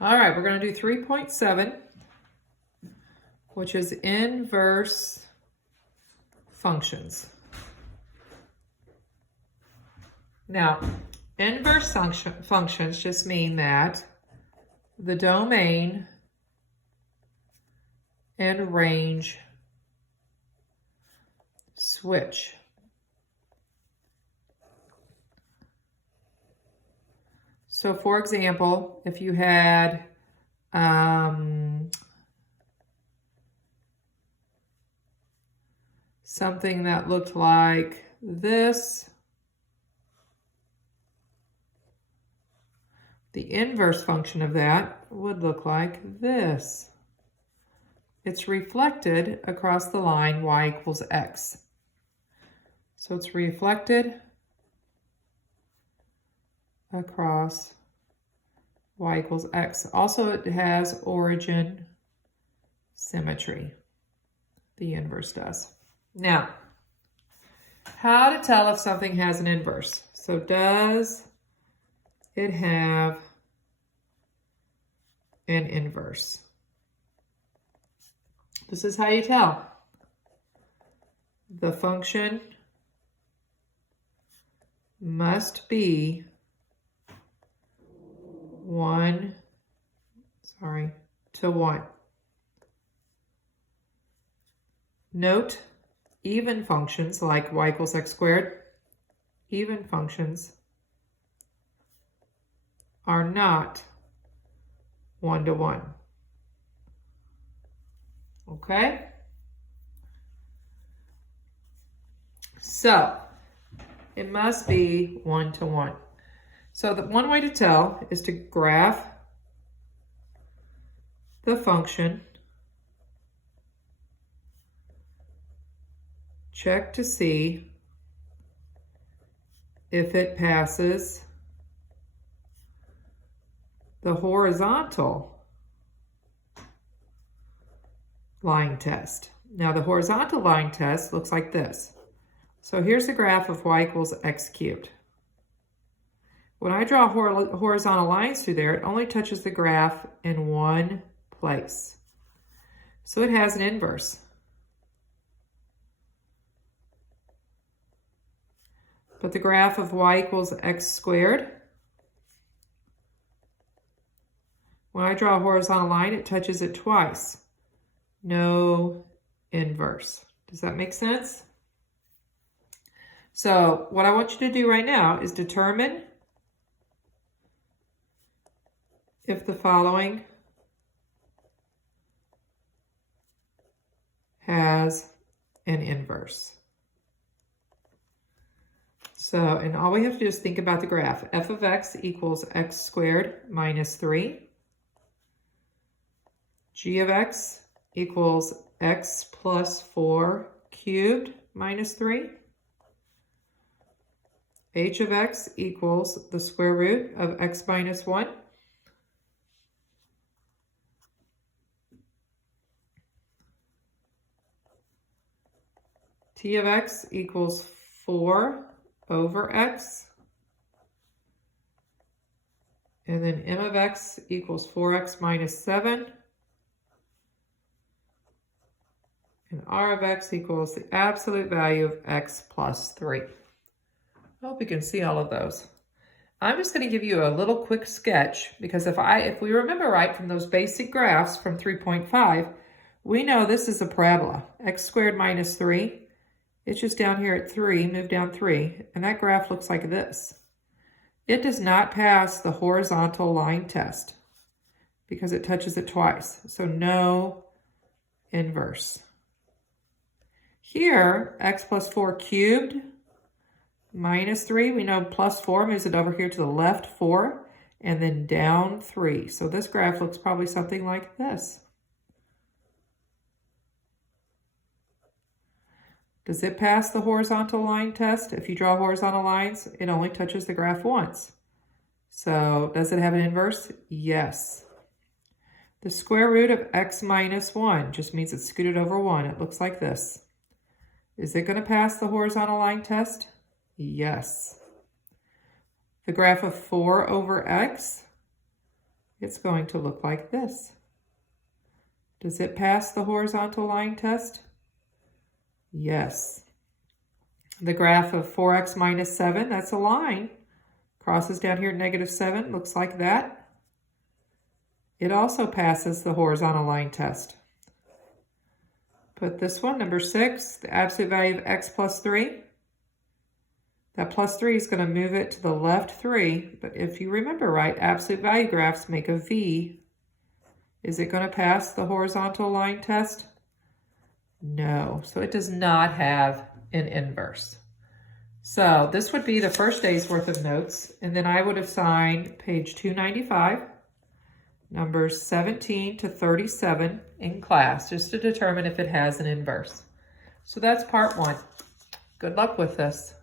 All right, we're going to do 3.7, which is inverse functions. Now, inverse functions just mean that the domain and range switch. So for example, if you had something that looked like this, the inverse function of that would look like this. It's reflected across the line y equals x. So it's reflected across y equals x. Also, it has origin symmetry. The inverse does. Now, how to tell if something has an inverse. So does it have an inverse? This is how you tell. The function must be 1 to 1. Note, even functions like y equals x squared, even functions are not 1 to 1. Okay? So, it must be 1 to 1. So the one way to tell is to graph the function, check to see if it passes the horizontal line test. Now the horizontal line test looks like this. So here's the graph of y equals x cubed. When I draw horizontal lines through there, it only touches the graph in one place. So it has an inverse. But the graph of y equals x squared, when I draw a horizontal line, it touches it twice. No inverse. Does that make sense? So what I want you to do right now is determine if the following has an inverse. So, and all we have to do is think about the graph. F of x equals x squared minus 3. G of x equals x plus 4 cubed minus 3. H of x equals the square root of x minus 1. T of x equals 4 over x. And then m of x equals 4x minus 7. And r of x equals the absolute value of x plus 3. I hope you can see all of those. I'm just going to give you a little quick sketch because if we remember right from those basic graphs from 3.5, we know this is a parabola. X squared minus 3. It's just down here at 3, move down 3, and that graph looks like this. It does not pass the horizontal line test because it touches it twice, so no inverse. Here, x plus 4 cubed minus 3, we know plus 4 moves it over here to the left 4, and then down 3. So this graph looks probably something like this. Does it pass the horizontal line test? If you draw horizontal lines, it only touches the graph once. So does it have an inverse? Yes. The square root of x minus 1 just means it's scooted over 1. It looks like this. Is it going to pass the horizontal line test? Yes. The graph of 4 over x, it's going to look like this. Does it pass the horizontal line test? Yes. The graph of 4x minus 7, that's a line. Crosses down here at -7, looks like that. It also passes the horizontal line test. Put this one, number 6, the absolute value of x plus 3. That plus 3 is going to move it to the left 3, but if you remember right, absolute value graphs make a V. Is it going to pass the horizontal line test? No, so it does not have an inverse. So this would be the first day's worth of notes, and then I would have signed page 295, numbers 17 to 37 in class, just to determine if it has an inverse. So that's part 1. Good luck with this.